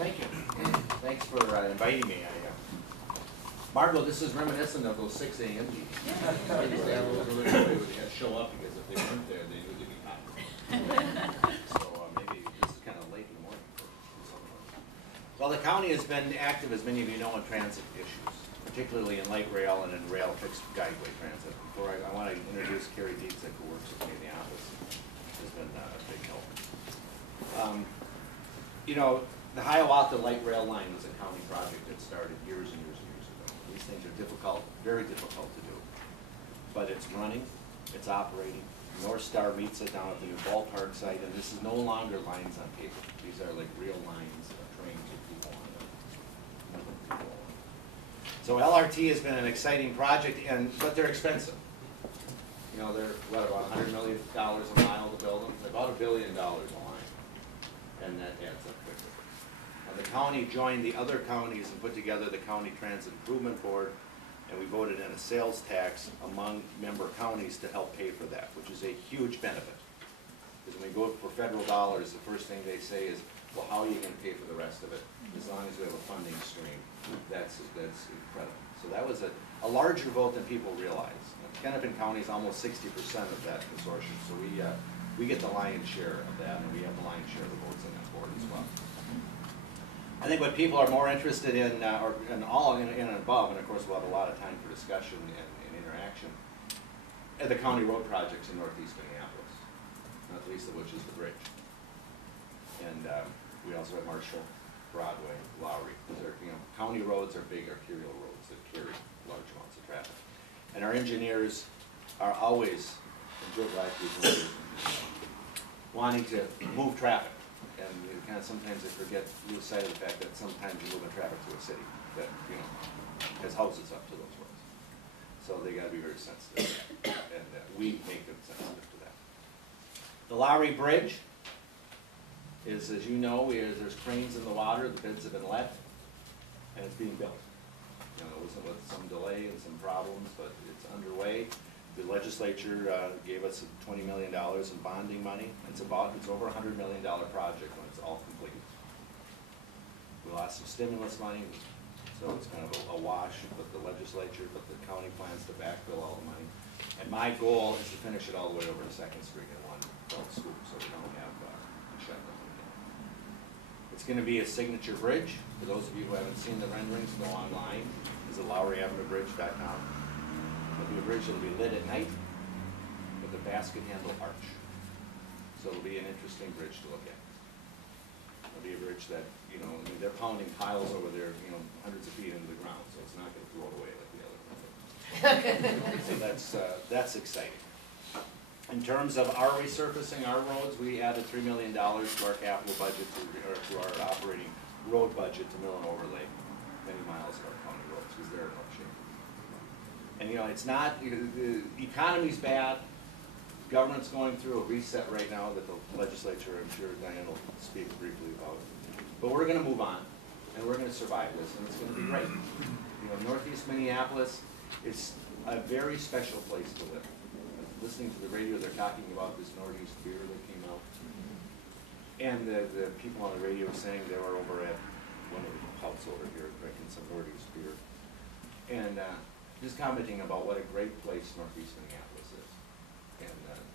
Thank you. Thanks for inviting me. Margot, this is reminiscent of those 6 a.m. meetings. I used to have a little everybody would have to show up because if they weren't there, they knew they'd be popular. So maybe this is kind of late in the morning for someone. Well, the county has been active, as many of you know, in transit issues, particularly in light rail and in rail fixed guideway transit. Before I want to introduce Carrie Dietzig, who works with me in the office, has been a big help. You know, the Hiawatha light rail line was a county project that started years and years and years ago. These things are difficult, very difficult to do. But it's running, it's operating. North Star meets it down at the new ballpark site, and this is no longer lines on paper. These are like real lines of trains with people on them. So LRT has been an exciting project, but they're expensive. You know, they're what, about $100 million a mile to build them? They're about $1 billion a line, and that adds up quickly. The county joined the other counties and put together the County Transit Improvement Board, and we voted in a sales tax among member counties to help pay for that, which is a huge benefit. Because when we go for federal dollars, the first thing they say is, well, how are you going to pay for the rest of it? As long as we have a funding stream, that's incredible. So that was a larger vote than people realize. Hennepin County is almost 60% of that consortium, so we get the lion's share of that, and we have the lion's share of the votes on that board as well. I think what people are more interested in, or in all in and above, and of course we'll have a lot of time for discussion and interaction, are the county road projects in northeast Minneapolis, not least of which is the bridge. And we also have Marshall, Broadway, Lowry. These are, you know, county roads are big arterial roads that carry large amounts of traffic. And our engineers are always, in good life, wanting to move traffic. And you kind of sometimes they lose sight of the fact that sometimes you're moving traffic to a city that, you know, has houses up to those roads. So they got to be very sensitive to that. And we make them sensitive to that. The Lowry Bridge is, as you know, there's cranes in the water, the bids have been let, and it's being built. You know, it was with some delay and some problems, but it's underway. The legislature gave us $20 million in bonding money. It's over a $100 million project when it's all complete. We lost some stimulus money, so it's kind of a wash with the legislature, but the county plans to backfill all the money. And my goal is to finish it all the way over to 2nd Street in one fell swoop, so we don't have shutdown again. It's going to be a signature bridge. For those of you who haven't seen the renderings, go online. It's at LowryAvenueBridge.com. It'll be a bridge that'll be lit at night with a basket handle arch. So it'll be an interesting bridge to look at. It'll be a bridge that, you know, I mean, they're pounding piles over there, you know, hundreds of feet into the ground, so it's not going to float away like the other one. So that's exciting. In terms of our resurfacing our roads, we added $3 million to our capital budget, to our operating road budget to mill and overlay many miles of our county roads, because they're in no shape. And you know, it's not, the economy's bad, government's going through a reset right now that the legislature, I'm sure Diane will speak briefly about. But we're going to move on, and we're going to survive this, and it's going to be great. You know, northeast Minneapolis is a very special place to live. Listening to the radio, they're talking about this northeast beer that came out. And the people on the radio were saying they were over at one of the pubs over here drinking some northeast beer. And just commenting about what a great place northeast Minneapolis is. And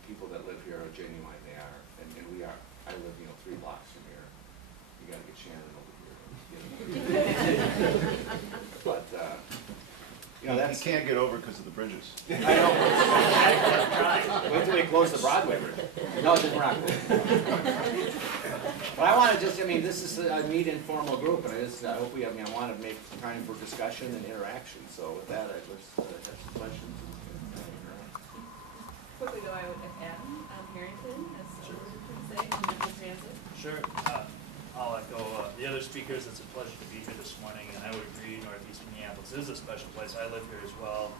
people that live here are genuine, they are. And we are. I live, you know, 3 blocks from here. You got to get Shannon over here. But, you know, that's... You can't get over because of the bridges. I know. Wait till we close the Broadway bridge. No, it didn't rock. But I want to just, I mean, this is a neat informal group, and I hope I want to make time for discussion and interaction. So with that, let's have some questions. Quickly go out with Adam Harrington, as sure. Say, from Transit. Sure. I'll echo the other speakers. It's a pleasure to be here this morning, and I would agree northeast Minneapolis is a special place. I live here as well,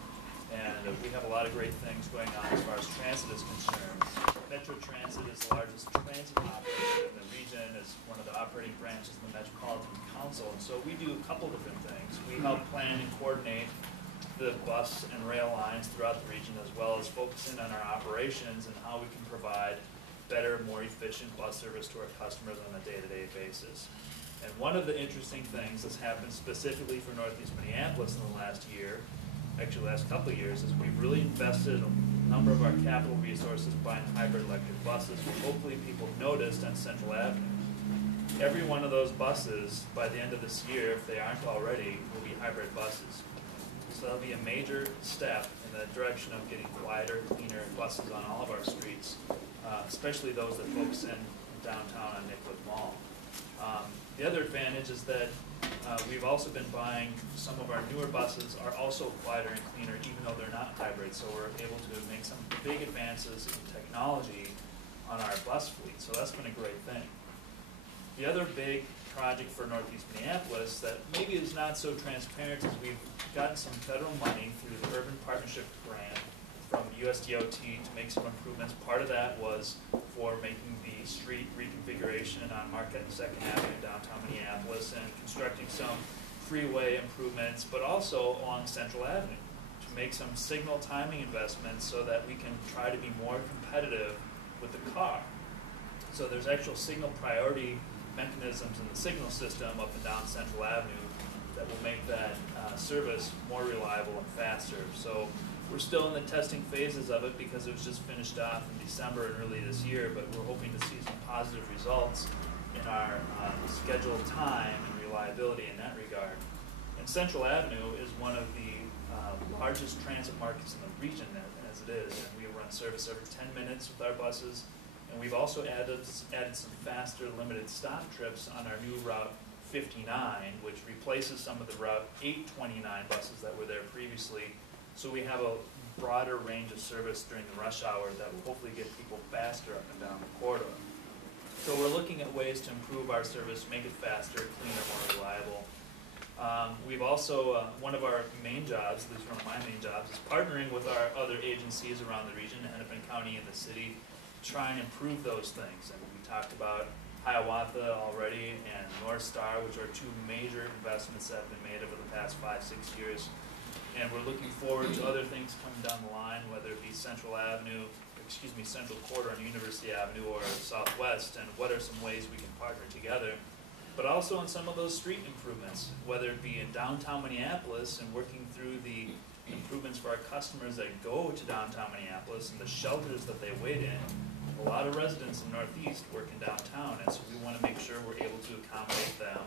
and we have a lot of great things going on as far as transit is concerned. Metro Transit is the largest transit operator in the region, as one of the operating branches of the Metropolitan Council, and so we do a couple different things. We help plan and coordinate the bus and rail lines throughout the region, as well as focusing on our operations and how we can provide better, more efficient bus service to our customers on a day-to-day basis. And one of the interesting things that's happened specifically for Northeast Minneapolis in the last year, actually last couple of years, is we've really invested a number of our capital resources buying hybrid electric buses, which hopefully people noticed on Central Avenue. Every one of those buses, by the end of this year, if they aren't already, will be hybrid buses. So that'll be a major step in the direction of getting quieter, cleaner buses on all of our streets, especially those that focus in downtown on Nicollet Mall. The other advantage is that we've also been buying some of our newer buses are also quieter and cleaner, even though they're not hybrid. So we're able to make some big advances in technology on our bus fleet. So that's been a great thing. The other big project for Northeast Minneapolis that maybe is not so transparent is we've gotten some federal money through the Urban Partnership Grant from USDOT to make some improvements. Part of that was for making the street reconfiguration on Marquette and 2nd Avenue in downtown Minneapolis and constructing some freeway improvements, but also along Central Avenue to make some signal timing investments so that we can try to be more competitive with the car. So there's actual signal priority mechanisms in the signal system up and down Central Avenue that will make that service more reliable and faster. So we're still in the testing phases of it because it was just finished off in December and early this year, but we're hoping to see some positive results in our scheduled time and reliability in that regard. And Central Avenue is one of the largest transit markets in the region as it is, and we run service every 10 minutes with our buses. And we've also added some faster limited stop trips on our new Route 59, which replaces some of the Route 829 buses that were there previously. So we have a broader range of service during the rush hour that will hopefully get people faster up and down the corridor. So we're looking at ways to improve our service, make it faster, cleaner, more reliable. We've also, one of our main jobs, at least one of my main jobs, is partnering with our other agencies around the region, Hennepin County and the city, try and improve those things. And we talked about Hiawatha already and North Star, which are two major investments that have been made over the past 5-6 years. And we're looking forward to other things coming down the line, whether it be Central Corridor on University Avenue or Southwest, and what are some ways we can partner together. But also on some of those street improvements, whether it be in downtown Minneapolis and working through the improvements for our customers that go to downtown Minneapolis and the shelters that they wait in. A lot of residents in Northeast work in downtown, and so we want to make sure we're able to accommodate them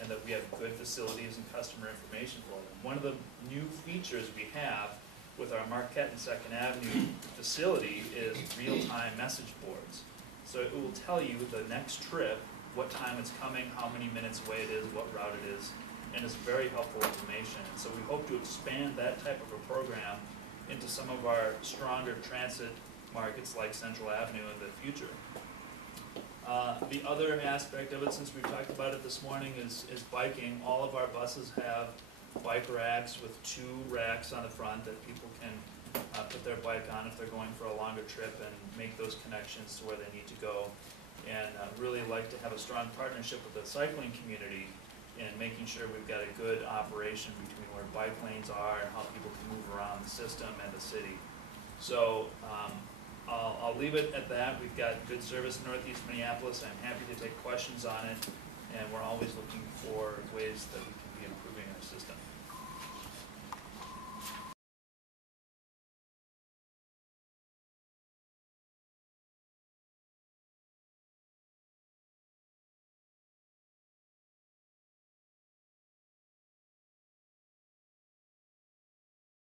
and that we have good facilities and customer information for them. One of the new features we have with our Marquette and 2nd Avenue facility is real-time message boards. So it will tell you the next trip, what time it's coming, how many minutes away it is, what route it is, and it's very helpful information. And so we hope to expand that type of a program into some of our stronger transit markets like Central Avenue in the future. The other aspect of it, since we've talked about it this morning, is biking. All of our buses have bike racks with 2 racks on the front that people can put their bike on if they're going for a longer trip and make those connections to where they need to go. And really like to have a strong partnership with the cycling community in making sure we've got a good operation between where bike lanes are and how people can move around the system and the city. So I'll leave it at that. We've got good service in Northeast Minneapolis. I'm happy to take questions on it, and we're always looking for ways that we can be improving our system.